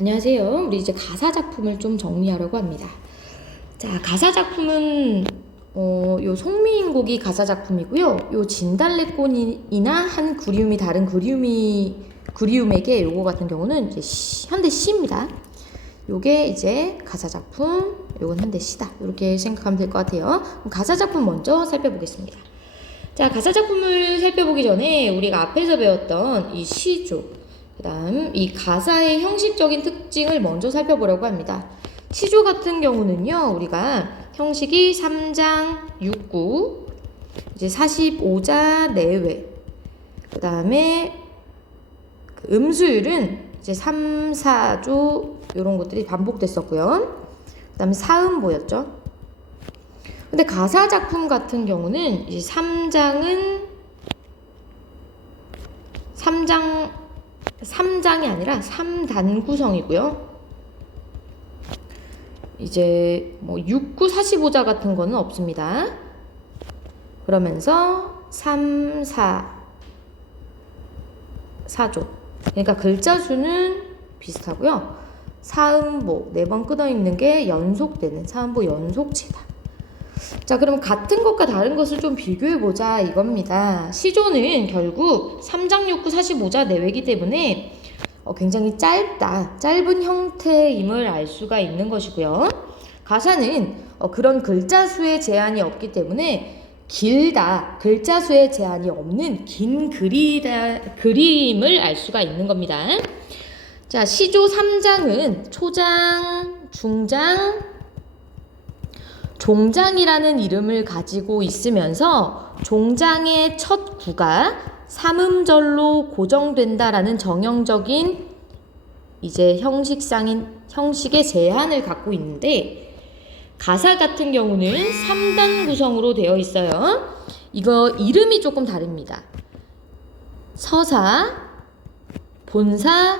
안녕하세요. 우리 이제 가사 작품을 좀 정리하려고 합니다. 자, 가사 작품은 요 송미인곡이 가사 작품이고요. 요 진달래꽃이나 한 그리움이 다른 그리움에게 요거 같은 경우는 이제 현대 시입니다. 요게 이제 가사 작품, 요건 현대 시다. 이렇게 생각하면 될 것 같아요. 그럼 가사 작품 먼저 살펴보겠습니다. 자, 가사 작품을 살펴보기 전에 우리가 앞에서 배웠던 이 시조, 그 다음 이 가사의 형식적인 특징을 먼저 살펴보려고 합니다. 시조 같은 경우는요, 우리가 형식이 3장 6구, 이제 45자 내외, 그 다음에 음수율은 이제 3, 4조 이런 것들이 반복됐었고요. 그 다음에 사음보였죠. 근데 가사 작품 같은 경우는 이제 3장이 아니라 3단 구성이고요. 이제 뭐 6구 45자 같은 거는 없습니다. 그러면서 3, 4조. 그러니까 글자 수는 비슷하고요. 사음보 4번 끊어 있는 게 연속되는 사음보 연속체다. 자, 그럼 같은 것과 다른 것을 좀 비교해보자 이겁니다. 시조는 결국 3장 6구 45자 내외이기 때문에 굉장히 짧은 형태임을 알 수가 있는 것이고요. 가사는 그런 글자 수의 제한이 없기 때문에 길다, 글자 수의 제한이 없는 긴 그림을 알 수가 있는 겁니다. 자, 시조 3장은 초장, 중장, 종장이라는 이름을 가지고 있으면서 종장의 첫 구가 3음절로 고정된다라는 정형적인 이제 형식의 제한을 갖고 있는데, 가사 같은 경우는 3단 구성으로 되어 있어요. 이거 이름이 조금 다릅니다. 서사, 본사,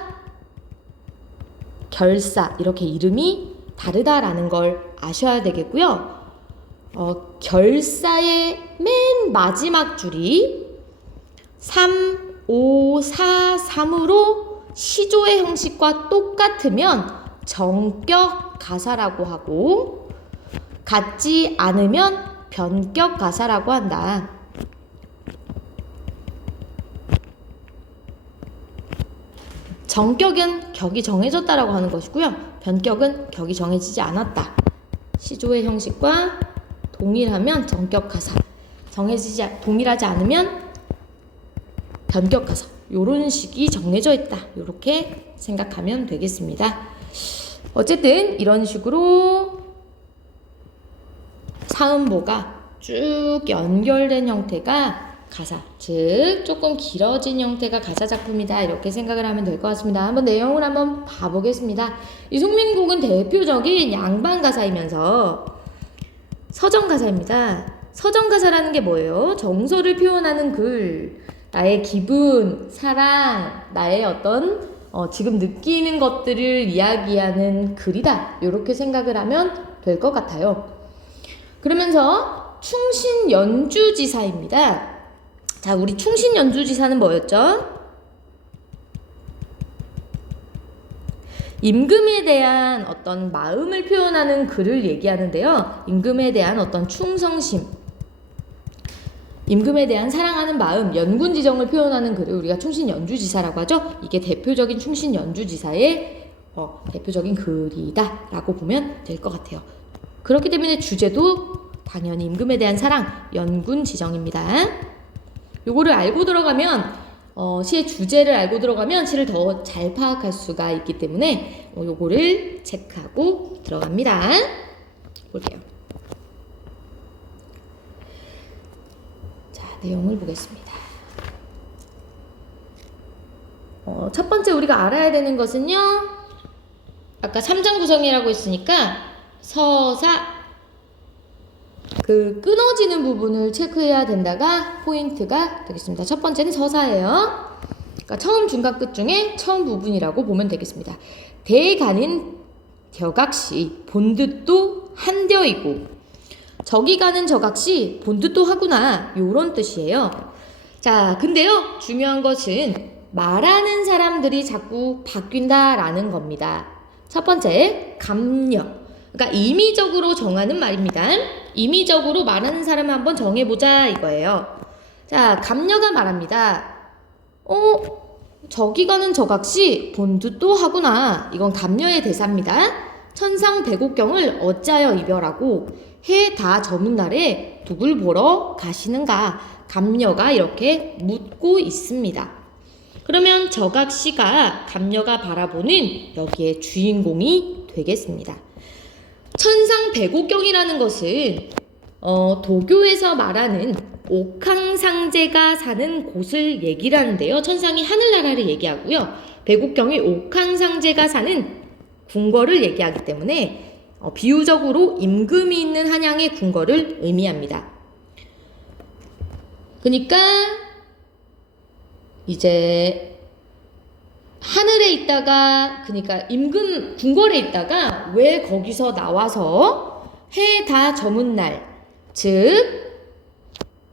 결사 이렇게 이름이 다르다라는 걸 아셔야 되겠고요. 결사의 맨 마지막 줄이 3, 5, 4, 3으로 시조의 형식과 똑같으면 정격 가사라고 하고, 같지 않으면 변격 가사라고 한다. 정격은 격이 정해졌다라고 하는 것이고요. 변격은 격이 정해지지 않았다. 시조의 형식과 동일하면 정격 가사, 동일하지 않으면 변격 가사, 요런 식이 정해져 있다. 요렇게 생각하면 되겠습니다. 어쨌든 이런 식으로 사음보가 쭉 연결된 형태가 가사, 즉 조금 길어진 형태가 가사 작품이다. 이렇게 생각을 하면 될 것 같습니다. 한번 내용을 한번 봐보겠습니다. 이 송민곡은 대표적인 양반 가사이면서 서정 가사입니다. 서정 가사라는 게 뭐예요? 정서를 표현하는 글, 나의 기분, 사랑, 나의 어떤 지금 느끼는 것들을 이야기하는 글이다. 이렇게 생각을 하면 될 것 같아요. 그러면서 충신연주지사입니다. 자, 우리 충신연주지사는 뭐였죠? 임금에 대한 어떤 마음을 표현하는 글을 얘기하는데요. 임금에 대한 어떤 충성심, 임금에 대한 사랑하는 마음, 연군지정을 표현하는 글을 우리가 충신연주지사라고 하죠. 이게 대표적인 충신연주지사의 대표적인 글이다 라고 보면 될 것 같아요. 그렇기 때문에 주제도 당연히 임금에 대한 사랑, 연군지정입니다. 요거를 알고 들어가면 시의 주제를 알고 들어가면 시를 더 잘 파악할 수가 있기 때문에 요거를 체크하고 들어갑니다. 볼게요. 자, 내용을 보겠습니다. 첫 번째 우리가 알아야 되는 것은요, 아까 3장 구성이라고 했으니까 서사, 그 끊어지는 부분을 체크해야 된다가 포인트가 되겠습니다. 첫 번째는 서사예요. 그러니까 처음, 중간, 끝 중에 처음 부분이라고 보면 되겠습니다. 대가는 격악시 본뜻도 한되어이고 저기 가는 저각시 본뜻도 하구나, 요런 뜻이에요. 자, 근데요, 중요한 것은 말하는 사람들이 자꾸 바뀐다라는 겁니다. 첫 번째, 감녀. 그러니까 임의적으로 정하는 말입니다. 임의적으로 말하는 사람을 한번 정해보자 이거예요. 자, 감녀가 말합니다. 저기 가는 저각시 본 듯도 하구나. 이건 감녀의 대사입니다. 천상백옥경을 어찌하여 이별하고 해 다 저문 날에 누굴 보러 가시는가? 감녀가 이렇게 묻고 있습니다. 그러면 저각시가 감녀가 바라보는 여기에 주인공이 되겠습니다. 천상백옥경이라는 것은 도교에서 말하는 옥황상제가 사는 곳을 얘기를 하는데요. 천상이 하늘나라를 얘기하고요. 백옥경이 옥황상제가 사는 궁궐을 얘기하기 때문에 비유적으로 임금이 있는 한양의 궁궐을 의미합니다. 그러니까 이제 하늘에 있다가, 그러니까 임금 궁궐에 있다가 왜 거기서 나와서 해 다 저문 날, 즉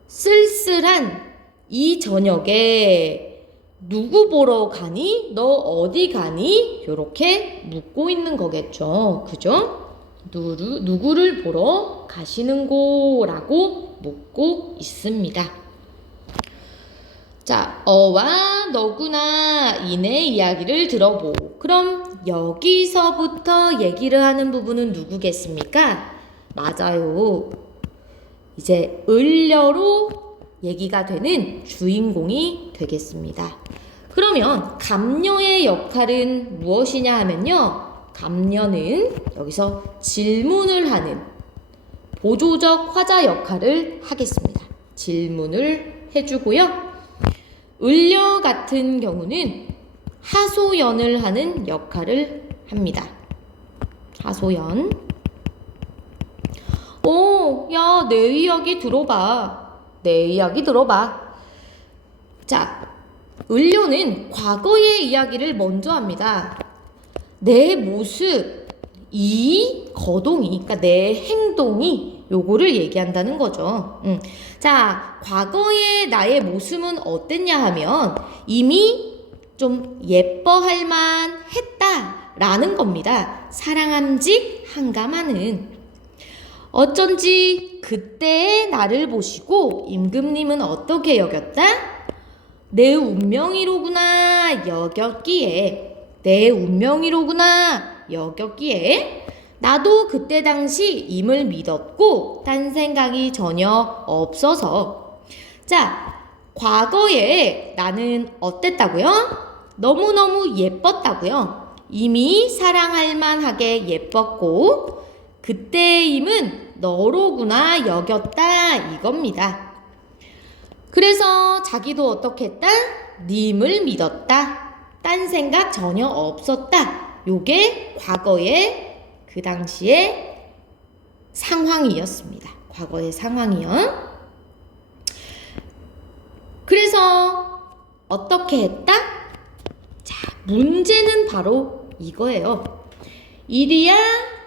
쓸쓸한 이 저녁에 누구 보러 가니? 너 어디 가니? 요렇게 묻고 있는 거겠죠. 그죠? 누구를 보러 가시는고라고 묻고 있습니다. 자, 어와 너구나 이내 이야기를 들어보. 그럼 여기서부터 얘기를 하는 부분은 누구겠습니까? 맞아요. 이제 을려로 얘기가 되는 주인공이 되겠습니다. 그러면 감녀의 역할은 무엇이냐 하면요. 감녀는 여기서 질문을 하는 보조적 화자 역할을 하겠습니다. 질문을 해주고요. 을려 같은 경우는 하소연을 하는 역할을 합니다. 하소연. 야, 내 이야기 들어봐. 내 이야기 들어봐. 자, 을려는 과거의 이야기를 먼저 합니다. 내 모습, 이 거동이, 그러니까 내 행동이 요거를 얘기한다는 거죠. 자, 과거의 나의 모습은 어땠냐 하면 이미 좀 예뻐할 만 했다라는 겁니다. 사랑함직 한가마는. 어쩐지 그때의 나를 보시고 임금님은 어떻게 여겼다? 내 운명이로구나 여겼기에, 내 운명이로구나 여겼기에 나도 그때 당시 임을 믿었고 딴 생각이 전혀 없어서. 자, 과거에 나는 어땠다고요? 너무너무 예뻤다고요. 이미 사랑할 만하게 예뻤고 그때의 임은 너로구나 여겼다 이겁니다. 그래서 자기도 어떻게 했다? 님을 믿었다. 딴 생각 전혀 없었다. 요게 과거의 그 당시의 상황이었습니다. 과거의 상황이요. 그래서 어떻게 했다? 자, 문제는 바로 이거예요. 이리야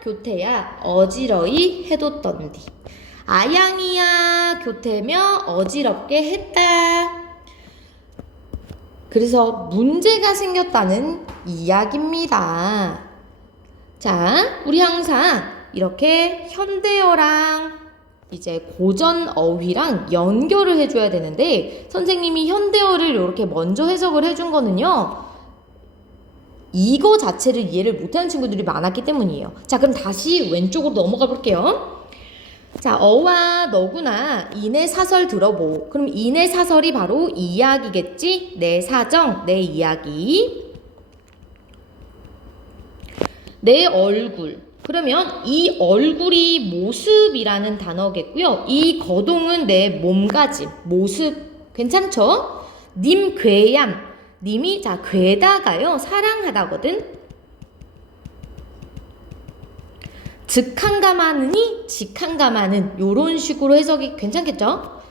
교태야 어지러이 해뒀던디. 아양이야 교태며 어지럽게 했다. 그래서 문제가 생겼다는 이야기입니다. 자, 우리 항상 이렇게 현대어랑 이제 고전 어휘랑 연결을 해줘야 되는데 선생님이 현대어를 이렇게 먼저 해석을 해준 거는요. 이거 자체를 이해를 못하는 친구들이 많았기 때문이에요. 자, 그럼 다시 왼쪽으로 넘어가 볼게요. 자, 어와 너구나 이내 사설 들어보. 그럼 이내 사설이 바로 이야기겠지? 내 사정, 내 이야기. 내 얼굴. 그러면 이 얼굴이 모습이라는 단어겠고요. 이 거동은 내 몸가짐, 모습. 괜찮죠? 님 괴얌. 님이 자 괴다가요 사랑하다거든. 즉한가마느니 직한가마는 요런 식으로 해석이 괜찮겠죠?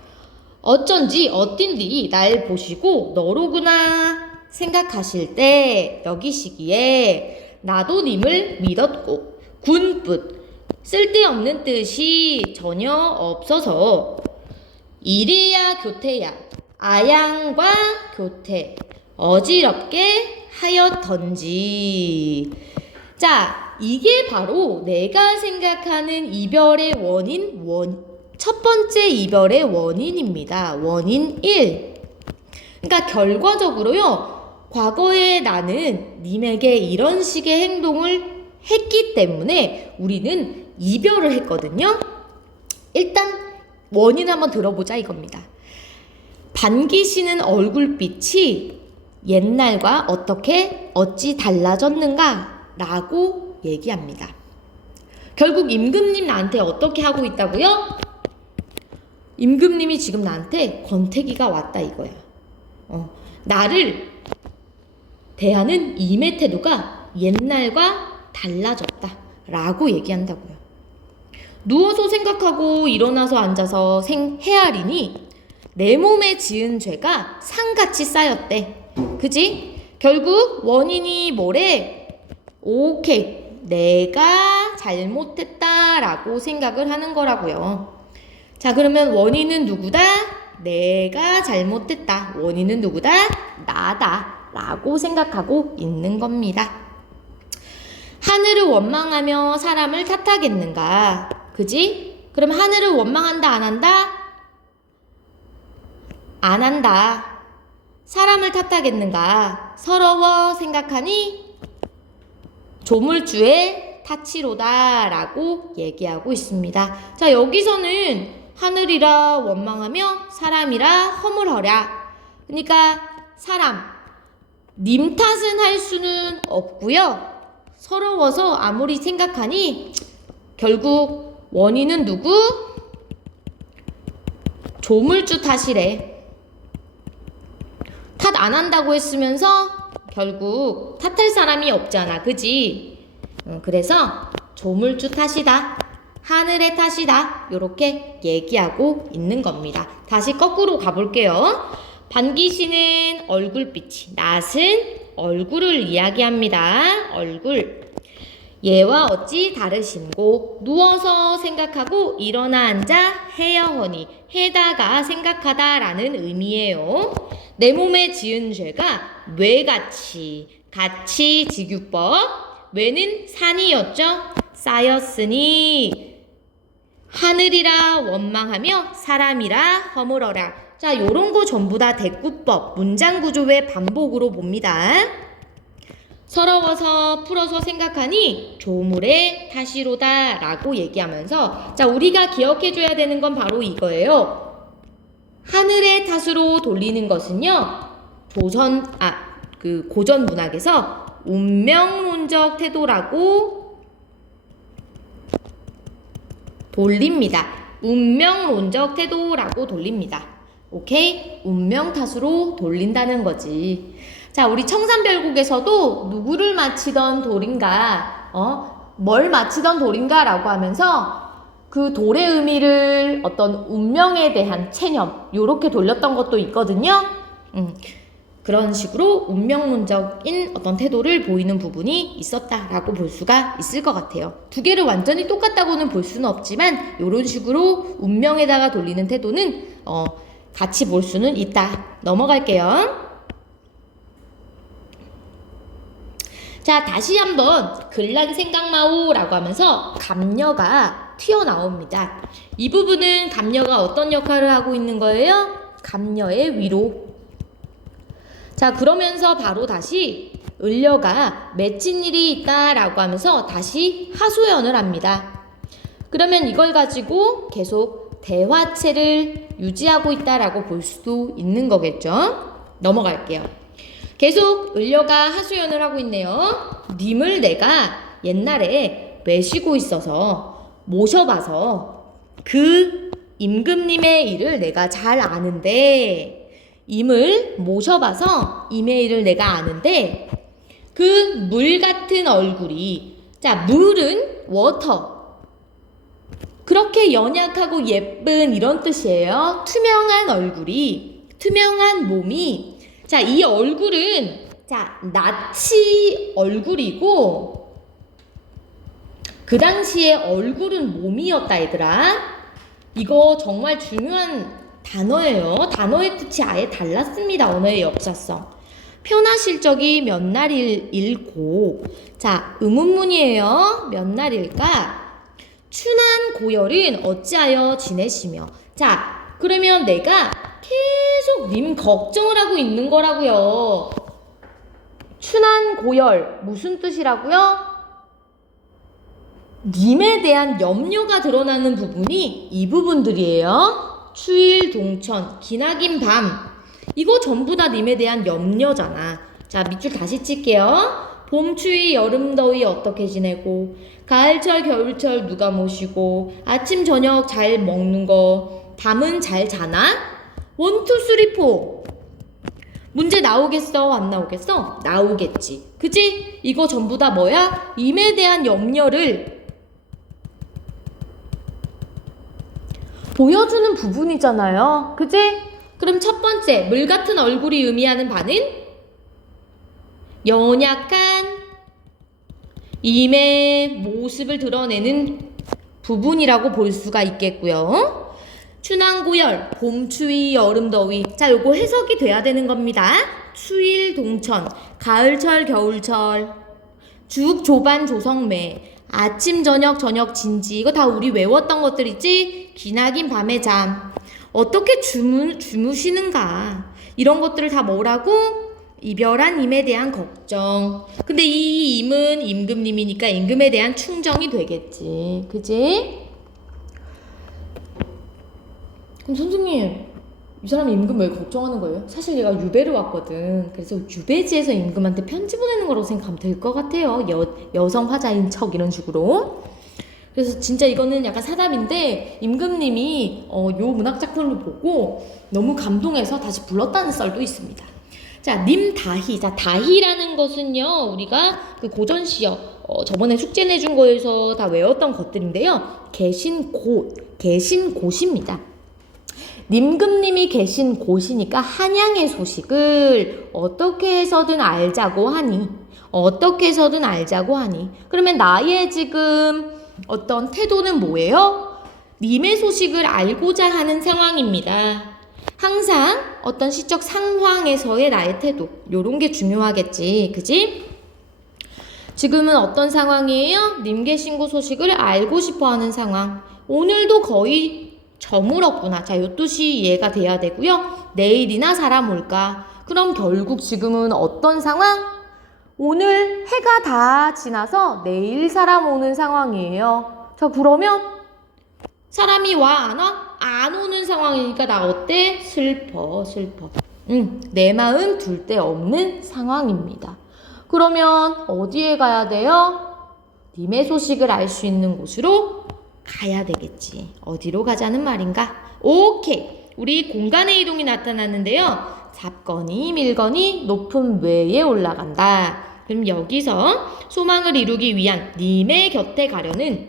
어쩐지 어딘디 날 보시고 너로구나 생각하실 때 여기시기에 나도 님을 믿었고 군붓 쓸데없는 뜻이 전혀 없어서 이리야 교태야 아양과 교태 어지럽게 하였던지. 자, 이게 바로 내가 생각하는 이별의 원인, 첫 번째 이별의 원인입니다. 원인 1. 그러니까 결과적으로요, 과거에 나는 님에게 이런 식의 행동을 했기 때문에 우리는 이별을 했거든요. 일단 원인 한번 들어보자 이겁니다. 반기시는 얼굴빛이 옛날과 어찌 달라졌는가? 라고 얘기합니다. 결국 임금님 나한테 어떻게 하고 있다고요? 임금님이 지금 나한테 권태기가 왔다 이거야. 나를 대하는 임의 태도가 옛날과 달라졌다 라고 얘기한다고요. 누워서 생각하고 일어나서 앉아서 헤아리니 내 몸에 지은 죄가 산같이 쌓였대. 그지? 결국 원인이 뭐래? 오케이, 내가 잘못했다 라고 생각을 하는 거라고요. 자, 그러면 원인은 누구다? 내가 잘못했다. 원인은 누구다? 나다 라고 생각하고 있는 겁니다. 하늘을 원망하며 사람을 탓하겠는가? 그지? 그럼 하늘을 원망한다 안 한다? 안 한다. 사람을 탓하겠는가? 서러워 생각하니 조물주의 탓이로다 라고 얘기하고 있습니다. 자, 여기서는 하늘이라 원망하며 사람이라 허물허랴. 그러니까 사람, 님 탓은 할 수는 없고요. 서러워서 아무리 생각하니 결국 원인은 누구? 조물주 탓이래. 탓 안 한다고 했으면서 결국 탓할 사람이 없잖아. 그지? 그래서 조물주 탓이다. 하늘의 탓이다. 이렇게 얘기하고 있는 겁니다. 다시 거꾸로 가볼게요. 반기시는 얼굴빛이 낯은 얼굴을 이야기합니다. 얼굴. 얘와 어찌 다르신고 누워서 생각하고 일어나 앉아 해여허니 해다가 생각하다 라는 의미예요. 내 몸에 지은 죄가 뇌같이 같이 지규법 뇌는 산이었죠. 쌓였으니 하늘이라 원망하며 사람이라 허물어라. 자, 요런 거 전부 다 대꾸법 문장 구조의 반복으로 봅니다. 서러워서 풀어서 생각하니 조물의 탓이로다 라고 얘기하면서, 자, 우리가 기억해줘야 되는 건 바로 이거예요. 하늘의 탓으로 돌리는 것은요, 고전 문학에서 운명론적 태도라고 돌립니다. 운명론적 태도라고 돌립니다. 오케이? 운명 탓으로 돌린다는 거지. 자, 우리 청산별곡에서도 누구를 마치던 돌인가, 뭘 마치던 돌인가 라고 하면서 그 돌의 의미를 어떤 운명에 대한 체념, 요렇게 돌렸던 것도 있거든요. 그런 식으로 운명론적인 어떤 태도를 보이는 부분이 있었다라고 볼 수가 있을 것 같아요. 두 개를 완전히 똑같다고는 볼 수는 없지만 요런 식으로 운명에다가 돌리는 태도는 같이 볼 수는 있다. 넘어갈게요. 자, 다시 한번 글란 생각마오 라고 하면서 감녀가 튀어나옵니다. 이 부분은 감녀가 어떤 역할을 하고 있는 거예요? 감녀의 위로. 자, 그러면서 바로 다시 을려가 맺힌 일이 있다 라고 하면서 다시 하소연을 합니다. 그러면 이걸 가지고 계속 대화체를 유지하고 있다라고 볼 수도 있는 거겠죠? 넘어갈게요. 계속 을려가 하소연을 하고 있네요. 님을 내가 옛날에 매시고 있어서 모셔봐서 그 임금님의 일을 내가 잘 아는데, 임을 모셔봐서 임의 일을 내가 아는데 그 물 같은 얼굴이, 자, 물은 워터, 그렇게 연약하고 예쁜 이런 뜻이에요. 투명한 얼굴이, 투명한 몸이, 자, 이 얼굴은, 자, 낯이 얼굴이고 그 당시에 얼굴은 몸이었다 얘들아. 이거 정말 중요한 단어예요. 단어의 뜻이 아예 달랐습니다. 언어의 역사성. 편하실 적이 몇 날일고. 자, 의문문이에요. 몇 날일까? 춘한 고열은 어찌하여 지내시며. 자, 그러면 내가 계속 님 걱정을 하고 있는 거라고요. 춘한 고열 무슨 뜻이라고요? 님에 대한 염려가 드러나는 부분이 이 부분들이에요. 추일 동천, 기나긴 밤. 이거 전부 다 님에 대한 염려잖아. 자, 밑줄 다시 칠게요. 봄 추위 여름 더위 어떻게 지내고, 가을철 겨울철 누가 모시고, 아침 저녁 잘 먹는 거, 밤은 잘 자나? 원투 쓰리 포. 문제 나오겠어? 안 나오겠어? 나오겠지. 그치? 이거 전부 다 뭐야? 님에 대한 염려를 보여주는 부분이잖아요. 그치? 그럼 첫 번째, 물 같은 얼굴이 의미하는 바는 연약한 임의 모습을 드러내는 부분이라고 볼 수가 있겠고요. 춘향고열, 봄추위, 여름더위. 자, 요거 해석이 돼야 되는 겁니다. 추일, 동천, 가을철, 겨울철, 죽, 조반, 조성매, 아침, 저녁, 저녁, 진지. 이거 다 우리 외웠던 것들 있지? 기나긴 밤의 잠. 어떻게 주무시는가. 이런 것들을 다 뭐라고? 이별한 임에 대한 걱정. 근데 이 임은 임금님이니까 임금에 대한 충정이 되겠지. 그지? 그럼 선생님, 이 사람이 임금 왜 걱정하는 거예요? 사실 얘가 유배를 왔거든. 그래서 유배지에서 임금한테 편지 보내는 거라고 생각하면 될 것 같아요. 여성 화자인 척 이런 식으로. 그래서 진짜 이거는 약간 사담인데 임금님이 요 문학작품을 보고 너무 감동해서 다시 불렀다는 썰도 있습니다. 자, 님다희. 자, 다희라는 것은요, 우리가 그 고전시여, 저번에 숙제 내준 거에서 다 외웠던 것들인데요. 계신 곳입니다. 임금님이 계신 곳이니까 한양의 소식을 어떻게 해서든 알자고 하니. 그러면 나의 지금 어떤 태도는 뭐예요? 님의 소식을 알고자 하는 상황입니다. 항상 어떤 시적 상황에서의 나의 태도, 요런 게 중요하겠지. 그지? 지금은 어떤 상황이에요? 님 계신 곳 소식을 알고 싶어 하는 상황. 오늘도 거의 저물었구나. 자, 요 뜻이 이해가 돼야 되고요. 내일이나 사람 올까? 그럼 결국 지금은 어떤 상황? 오늘 해가 다 지나서 내일 사람 오는 상황이에요. 자, 그러면 사람이 와, 안 와? 안 오는 상황이니까 나 어때? 슬퍼. 내 마음 둘 데 없는 상황입니다. 그러면 어디에 가야 돼요? 님의 소식을 알 수 있는 곳으로 가야 되겠지. 어디로 가자는 말인가? 오케이. 우리 공간의 이동이 나타났는데요. 잡거니 밀거니 높은 외에 올라간다. 그럼 여기서 소망을 이루기 위한 님의 곁에 가려는,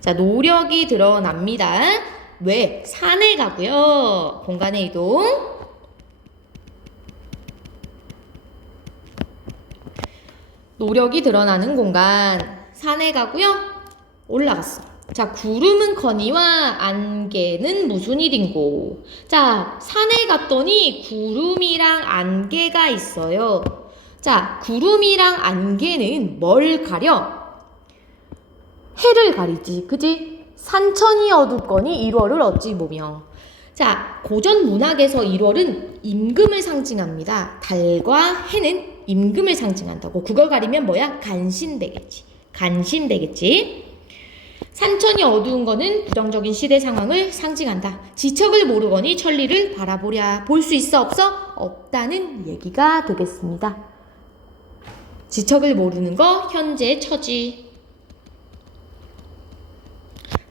자, 노력이 드러납니다. 왜? 산에 가고요. 공간의 이동. 노력이 드러나는 공간. 산에 가고요. 올라갔어. 자, 구름은커니와 안개는 무슨 일인고. 자, 산에 갔더니 구름이랑 안개가 있어요. 자, 구름이랑 안개는 뭘 가려? 해를 가리지. 그지? 산천이 어둡거니 1월을 어찌 보며. 자, 고전 문학에서 1월은 임금을 상징합니다. 달과 해는 임금을 상징한다고. 그걸 가리면 뭐야? 간신되겠지. 산천이 어두운 거는 부정적인 시대 상황을 상징한다. 지척을 모르거니 천리를 바라보랴. 볼 수 있어? 없어? 없다는 얘기가 되겠습니다. 지척을 모르는 거 현재의 처지.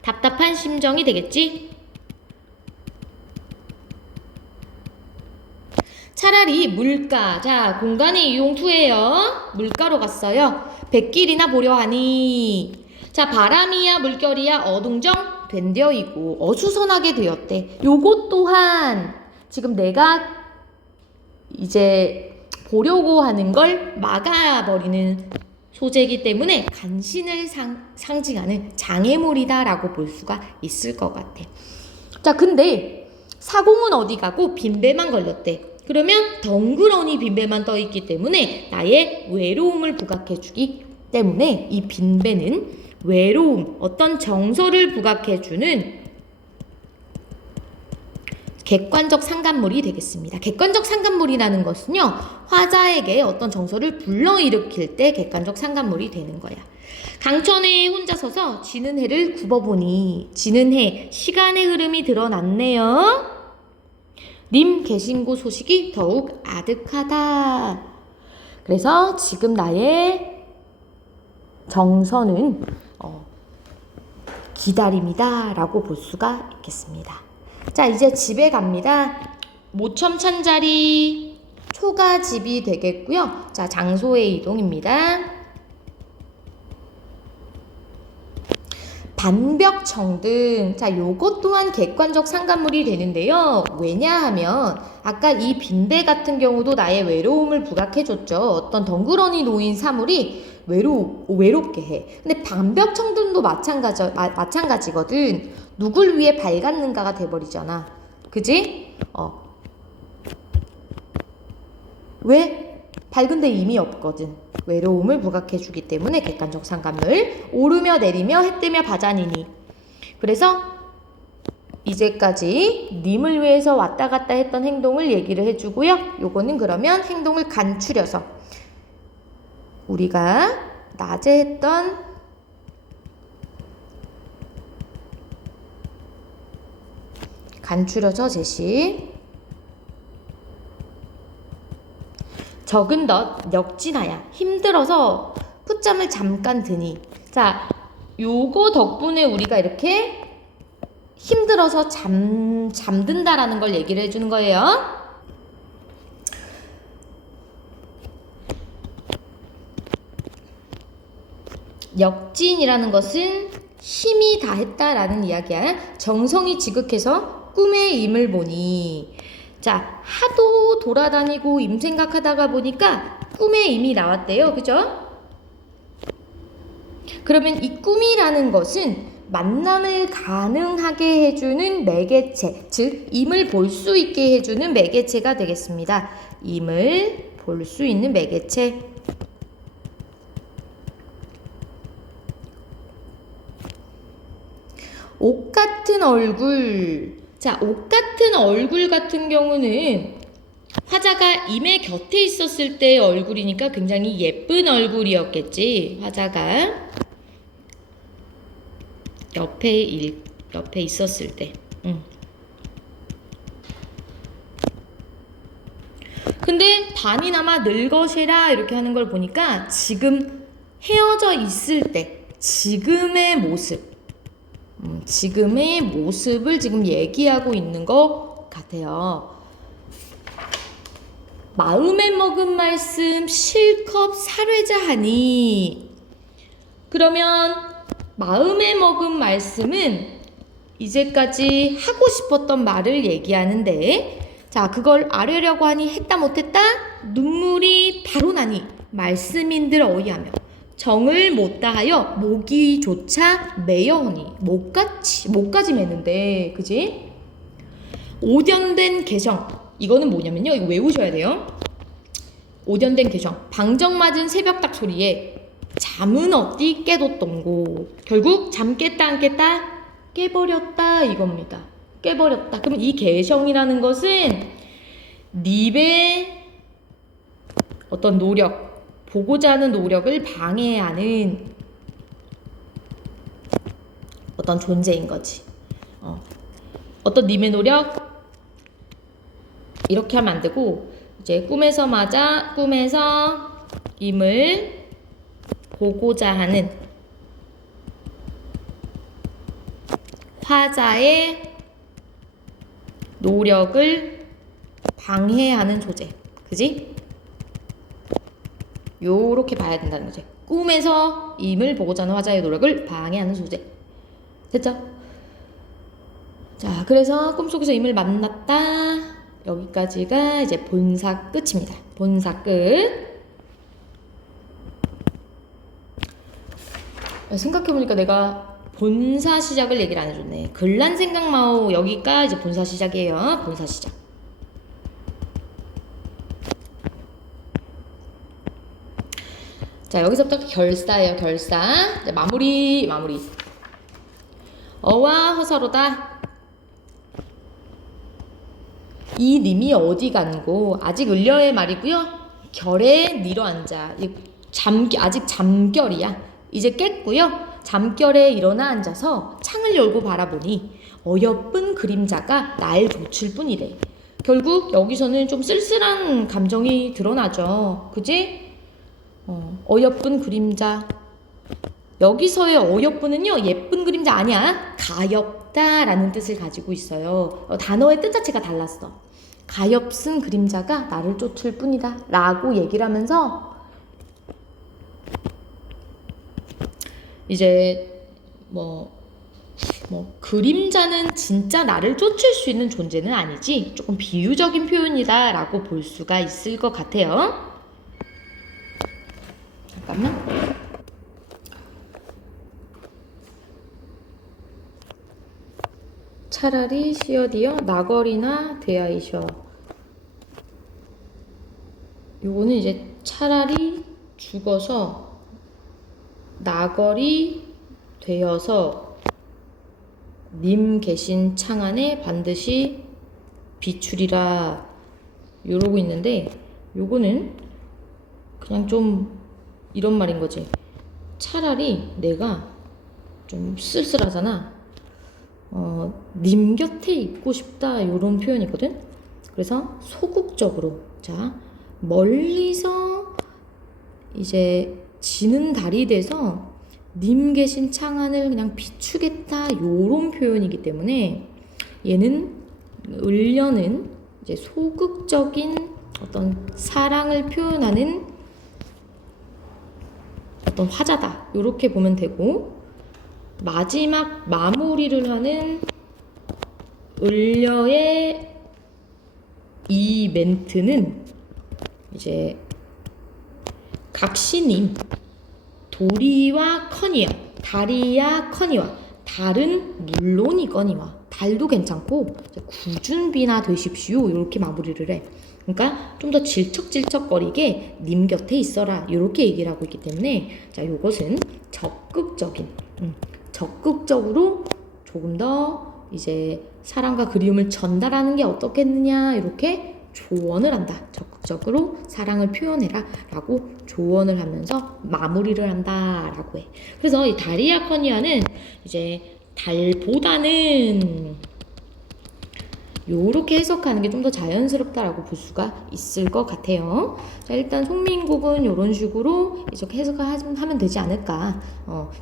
답답한 심정이 되겠지? 차라리 물가. 자, 공간의 이용 2예요. 물가로 갔어요. 백길이나 보려 하니. 자, 바람이야 물결이야 어둥정 된되어이고 어수선하게 되었대. 요것 또한 지금 내가 이제 보려고 하는 걸 막아버리는 소재이기 때문에 간신을 상징하는 장애물이다라고 볼 수가 있을 것 같아. 자, 근데 사공은 어디 가고 빈배만 걸렸대. 그러면 덩그러니 빈배만 떠 있기 때문에 나의 외로움을 부각해주기 때문에 이 빈배는 외로움, 어떤 정서를 부각해주는 객관적 상간물이 되겠습니다. 객관적 상간물이라는 것은요, 화자에게 어떤 정서를 불러일으킬 때 객관적 상간물이 되는 거야. 강천에 혼자 서서 지는 해를 굽어보니 지는 해 시간의 흐름이 드러났네요. 님 계신 곳 소식이 더욱 아득하다. 그래서 지금 나의 정서는 기다림이다 라고 볼 수가 있겠습니다. 자, 이제 집에 갑니다. 모첨 찬자리 초가집이 되겠고요. 자, 장소의 이동입니다. 반벽청등. 자, 요것 또한 객관적 상간물이 되는데요. 왜냐하면 아까 이 빈배 같은 경우도 나의 외로움을 부각해줬죠. 어떤 덩그러니 놓인 사물이 외롭게 해. 근데 반벽청등도 마찬가지거든. 누굴 위해 밝았는가가 돼버리잖아. 그지? 왜? 밝은데 의미 없거든. 외로움을 부각해주기 때문에 객관적 상간물. 오르며 내리며 해 뜨며 바자니니. 그래서 이제까지 님을 위해서 왔다 갔다 했던 행동을 얘기를 해주고요. 요거는 그러면 행동을 간추려서 우리가 낮에 했던 간추려서 제시. 적은 덧 역진하야. 힘들어서 풋잠을 잠깐 드니. 자, 요거 덕분에 우리가 이렇게 힘들어서 잠든다라는 걸 얘기를 해주는 거예요. 역진이라는 것은 힘이 다했다라는 이야기야. 정성이 지극해서 꿈의 임을 보니. 자, 하도 돌아다니고 임 생각하다가 보니까 꿈의 임이 나왔대요. 그죠? 그러면 이 꿈이라는 것은 만남을 가능하게 해주는 매개체, 즉 임을 볼 수 있게 해주는 매개체가 되겠습니다. 임을 볼 수 있는 매개체. 옷 같은 얼굴. 자, 옷 같은 얼굴 같은 경우는 화자가 임의 곁에 있었을 때의 얼굴이니까 굉장히 예쁜 얼굴이었겠지. 화자가 옆에 있었을 때. 근데 단이나마 늙어세라 이렇게 하는 걸 보니까 지금 헤어져 있을 때 지금의 모습을 지금 얘기하고 있는 것 같아요. 마음에 먹은 말씀 실컷 살회자 하니. 그러면 마음에 먹은 말씀은 이제까지 하고 싶었던 말을 얘기하는데, 자, 그걸 아뢰려고 하니 했다 못했다 눈물이 바로 나니 말씀인들 어이하며 정을 못 다하여 목이조차 매여하니. 목까지 매는데, 그지? 오전된 개성. 이거는 뭐냐면요, 이거 외우셔야 돼요. 오전된 개성. 방정맞은 새벽닭 소리에 잠은 어디 깨뒀던고. 결국 잠 깼다 안 깼다? 깨버렸다 이겁니다. 깨버렸다. 그러면 이 개성이라는 것은 립의 어떤 노력, 보고자 하는 노력을 방해하는 어떤 존재인 거지. 어떤 님의 노력? 이렇게 하면 안 되고, 이제 꿈에서 임을 보고자 하는 화자의 노력을 방해하는 소재. 그지? 요렇게 봐야 된다는 거지. 꿈에서 임을 보고자 하는 화자의 노력을 방해하는 소재. 됐죠? 자, 그래서 꿈속에서 임을 만났다. 여기까지가 이제 본사 끝입니다. 본사 끝. 생각해보니까 내가 본사 시작을 얘기를 안 해줬네. 글란 생각 마오. 여기가 이제 본사 시작이에요. 본사 시작. 자, 여기서부터 결사예요. 결사. 자, 마무리. 어와 허서로다. 이 님이 어디 간고. 아직 을려의 말이고요. 결에 내려앉아. 아직 잠결이야. 이제 깼고요. 잠결에 일어나 앉아서 창을 열고 바라보니 어여쁜 그림자가 날 돋칠 뿐이래. 결국 여기서는 좀 쓸쓸한 감정이 드러나죠. 그지? 어여쁜 그림자. 여기서의 어여쁜은요, 예쁜 그림자 아니야. 가엾다라는 뜻을 가지고 있어요. 단어의 뜻 자체가 달랐어. 가엾은 그림자가 나를 쫓을 뿐이다 라고 얘기를 하면서 이제 그림자는 진짜 나를 쫓을 수 있는 존재는 아니지, 조금 비유적인 표현이다 라고 볼 수가 있을 것 같아요. 잠깐만. 차라리 시어디어 나거리나 대하이셔. 요거는 이제 차라리 죽어서 나거리 되어서 님 계신 창 안에 반드시 비추리라 이러고 있는데, 요거는 그냥 좀 이런 말인 거지. 차라리 내가 좀 쓸쓸하잖아. 님 곁에 있고 싶다 이런 표현이거든. 그래서 소극적으로, 자, 멀리서 이제 지는 달이 돼서 님 계신 창안을 그냥 비추겠다 요런 표현이기 때문에 얘는 을려는 이제 소극적인 어떤 사랑을 표현하는 어떤 화자다 요렇게 보면 되고, 마지막 마무리를 하는 을려의 이 멘트는 이제 각시님 도리와 커니와 다리야 커니와 달은 물론이거니와, 달도 괜찮고 구준비나 되십시오 이렇게 마무리를 해. 그러니까 좀 더 질척질척거리게 님 곁에 있어라 이렇게 얘기를 하고 있기 때문에, 자, 요것은 적극적으로 조금 더 이제 사랑과 그리움을 전달하는 게 어떻겠느냐 이렇게 조언을 한다. 적극적으로 사랑을 표현해라 라고 조언을 하면서 마무리를 한다 라고 해. 그래서 이 다리아 커니아는 이제 달보다는 요렇게 해석하는 게 좀 더 자연스럽다라고 볼 수가 있을 것 같아요. 자, 일단 송민곡은 요런 식으로 이렇게 해석하면 되지 않을까.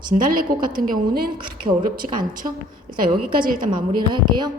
진달래꽃 같은 경우는 그렇게 어렵지가 않죠. 일단 여기까지 일단 마무리를 할게요.